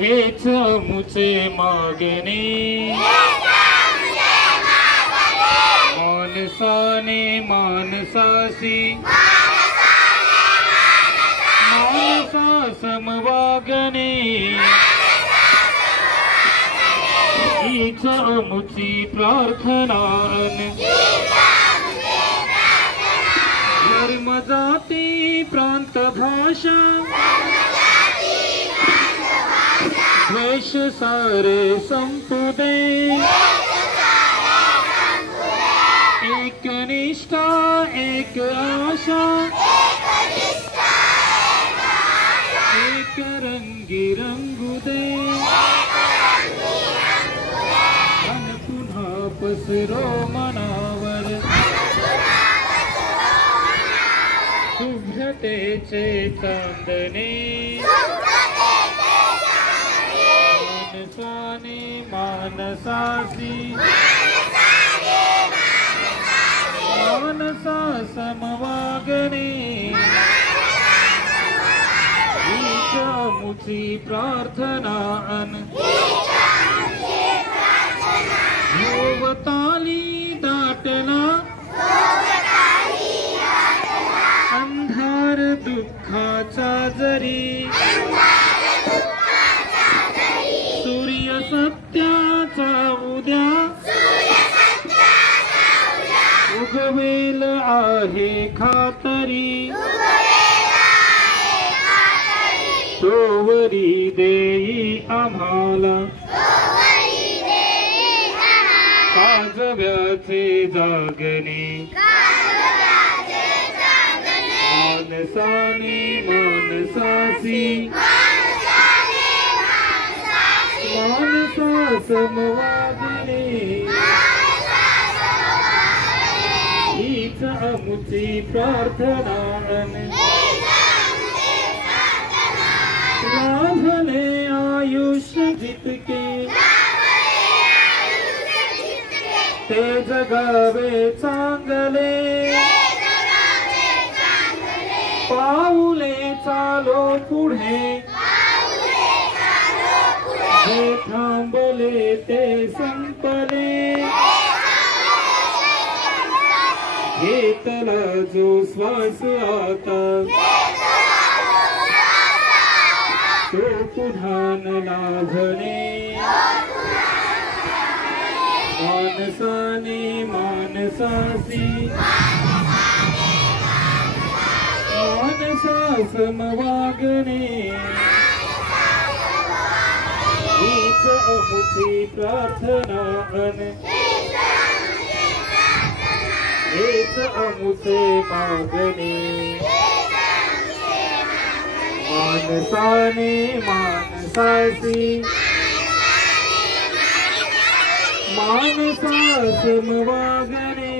हेच अमुचे मागणे मानसाने मानसासी मानसा समवागणे हीच अमुची प्रार्थना धर्म जाती प्रांत भाषा द्वेष सारे संपू दे एक निष्ठा एक आशा एक रंगी रंगू दे मन पुन्हा पसरो मनावर शुभ्रतेचे चांदणे मानसाने मानसासी मानसा समवागणे हीच अमुची प्रार्थना भोवताली दाटला अंधार दुःखाचा जरी सूर्य सत्याचा उद्या उगवेल आहे खातरी तोवरी देई आम्हाला काजव्याचे जागणे मानसाने मानसासी मानसा समवागणे हीच अमुची प्रार्थना लाभले आयुष्य जितके ते जगावे चांगले पाऊले चालो पुढे जे थांबले ते संपले घेतला जो श्वास आता तो पुन्हा न लाभणे मानसाने मानसासी मानसा समवागणे हीच अमुची प्रार्थना हेच अमुचे मागणे मानसाने मानसासी मानसा समवागणे